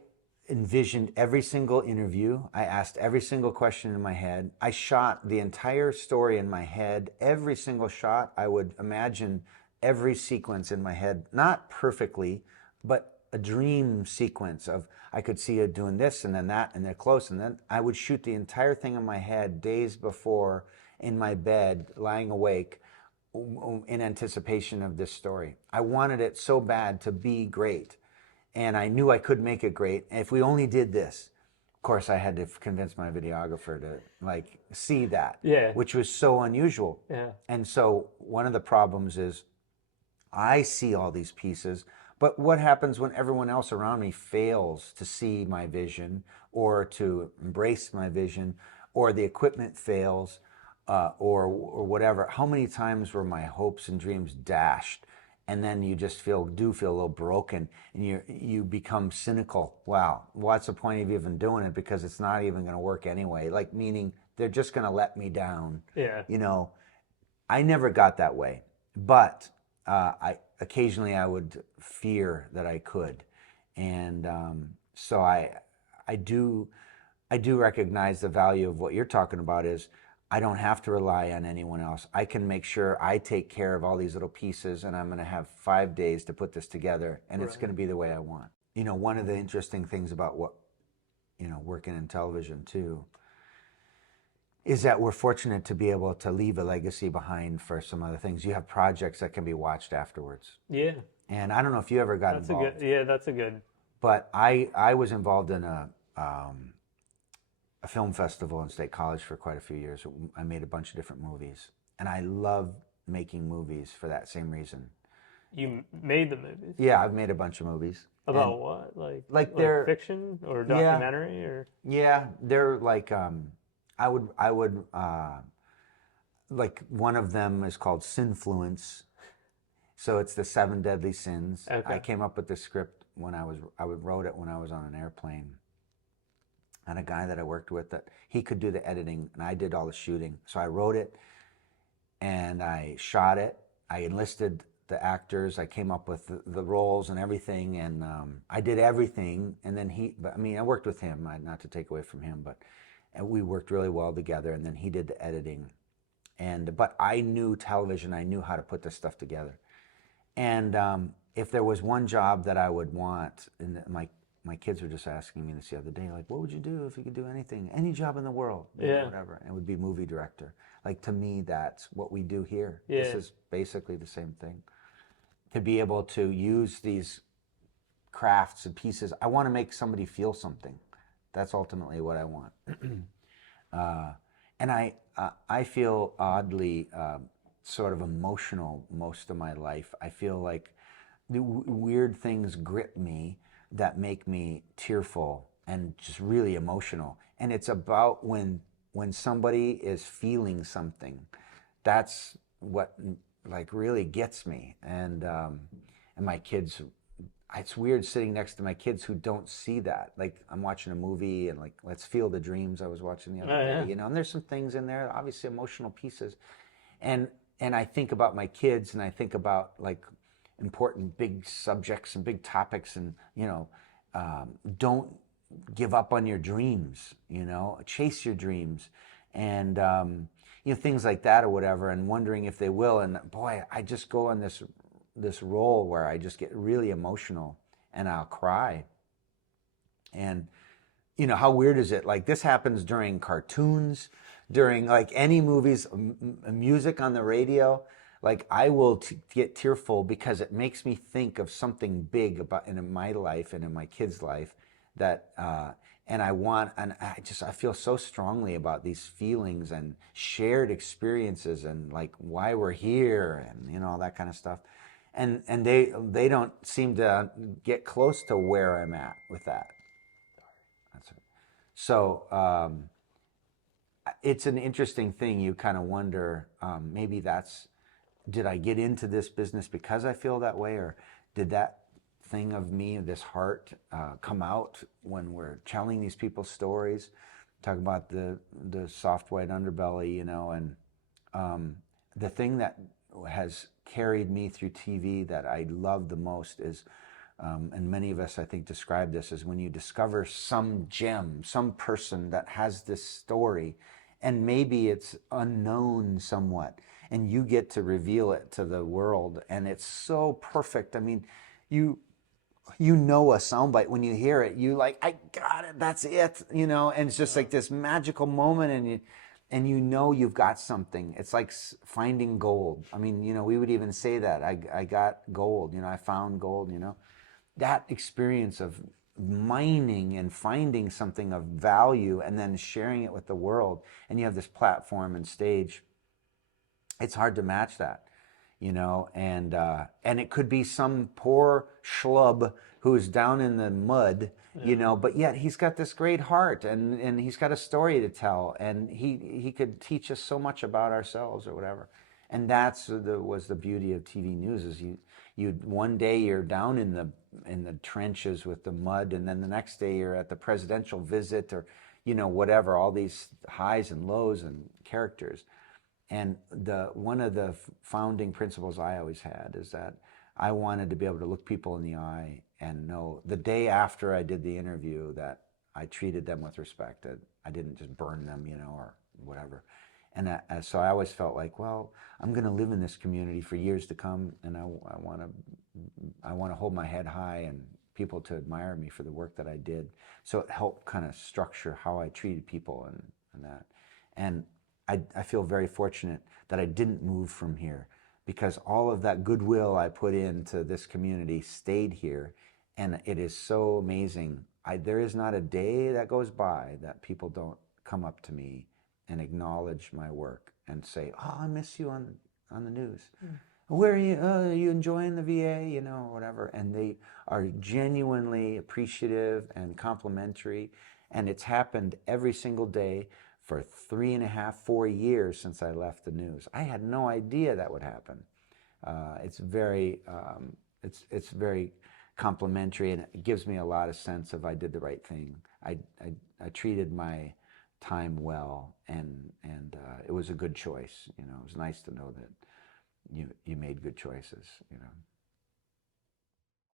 envisioned every single interview. I asked every single question in my head. I shot the entire story in my head. Every single shot, I would imagine every sequence in my head, not perfectly, but a dream sequence of, I could see it doing this and then that and they're close, and then I would shoot the entire thing in my head days before in my bed, lying awake in anticipation of this story. I wanted it so bad to be great, and I knew I could make it great. And if we only did this, of course, I had to convince my videographer to like see that, which was so unusual. Yeah. And so one of the problems is I see all these pieces, but what happens when everyone else around me fails to see my vision or to embrace my vision, or the equipment fails, or whatever? How many times were my hopes and dreams dashed? And then you just feel a little broken, and you become cynical. Wow, what's the point of even doing it? Because it's not even going to work anyway. Like, meaning they're just going to let me down. Yeah. I never got that way, but I would fear that I could, and so I do recognize the value of what you're talking about. Is I don't have to rely on anyone else. I can make sure I take care of all these little pieces, and I'm going to have 5 days to put this together, and it's going to be the way I want. One of the interesting things about working in television too, is that we're fortunate to be able to leave a legacy behind for some other things. You have projects that can be watched afterwards. Yeah. And I don't know if you ever got involved. That's a good. But I was involved in a film festival in State College for quite a few years. I made a bunch of different movies, and I love making movies for that same reason. You made the movies? Yeah, I've made a bunch of movies. About what? Like they're fiction or documentary or? Yeah, they're like I would like, one of them is called Sinfluence. So it's the 7 deadly sins. Okay. I came up with the script when I wrote it when I was on an airplane. And a guy that I worked with, that he could do the editing and I did all the shooting. So I wrote it and I shot it. I enlisted the actors. I came up with the roles and everything, and I did everything. And then I worked with him, not to take away from him, but we worked really well together. And then he did the editing. But I knew television. I knew how to put this stuff together. And if there was one job that I would want, and my kids were just asking me this the other day, like, what would you do if you could do anything, any job in the world, whatever? And it would be movie director. Like, to me, that's what we do here. Yeah. This is basically the same thing. To be able to use these crafts and pieces, I want to make somebody feel something. That's ultimately what I want. And I feel oddly sort of emotional most of my life. I feel like the weird things grip me that make me tearful and just really emotional. And it's about when somebody is feeling something. That's what like really gets me. And my kids, it's weird sitting next to my kids who don't see that. Like, I'm watching a movie and like, Let's Feel the Dreams I was watching the other day, and there's some things in there, obviously emotional pieces. And I think about my kids, and I think about like important big subjects and big topics, and don't give up on your dreams, chase your dreams. And things like that or whatever, and wondering if they will. And boy, I just go on this role where I just get really emotional and I'll cry. And how weird is it? Like, this happens during cartoons, during like any movies, music on the radio. Like, I will get tearful because it makes me think of something big about in my life and in my kids' life that, and I feel so strongly about these feelings and shared experiences and like why we're here and all that kind of stuff. And they don't seem to get close to where I'm at with that. That's it. So it's an interesting thing. You kind of wonder, maybe did I get into this business because I feel that way, or did that thing of me, this heart, come out when we're telling these people's stories, talk about the soft white underbelly, and the thing that has carried me through TV that I love the most is, and many of us, I think, describe this as when you discover some gem, some person that has this story, and maybe it's unknown somewhat, and you get to reveal it to the world, and it's so perfect. I mean, you know a soundbite when you hear it. You like, I got it, that's it, and it's just like this magical moment, and you've got something. It's like finding gold. I mean, we would even say that I got gold. I found gold. That experience of mining and finding something of value and then sharing it with the world, and you have this platform and stage. It's hard to match that. And it could be some poor schlub who's down in the mud, but yet he's got this great heart, and he's got a story to tell, and he could teach us so much about ourselves or whatever. And was the beauty of TV news, is you one day you're down in the trenches with the mud, and then the next day you're at the presidential visit, or whatever, all these highs and lows and characters. And one of the founding principles I always had is that I wanted to be able to look people in the eye and know the day after I did the interview that I treated them with respect, that I didn't just burn them, or whatever. And so I always felt like, well, I'm going to live in this community for years to come, and I want to hold my head high and people to admire me for the work that I did. So it helped kind of structure how I treated people and that. And I feel very fortunate that I didn't move from here, because all of that goodwill I put into this community stayed here, and it is so amazing. There is not a day that goes by that people don't come up to me and acknowledge my work and say, "Oh, I miss you on the news. Where are you? Are you enjoying the VA? Whatever." And they are genuinely appreciative and complimentary, and it's happened every single day for 3.5, 4 years since I left the news. I had no idea that would happen. It's very complimentary, and it gives me a lot of sense of I did the right thing. I treated my time well, and it was a good choice. It was nice to know that you made good choices.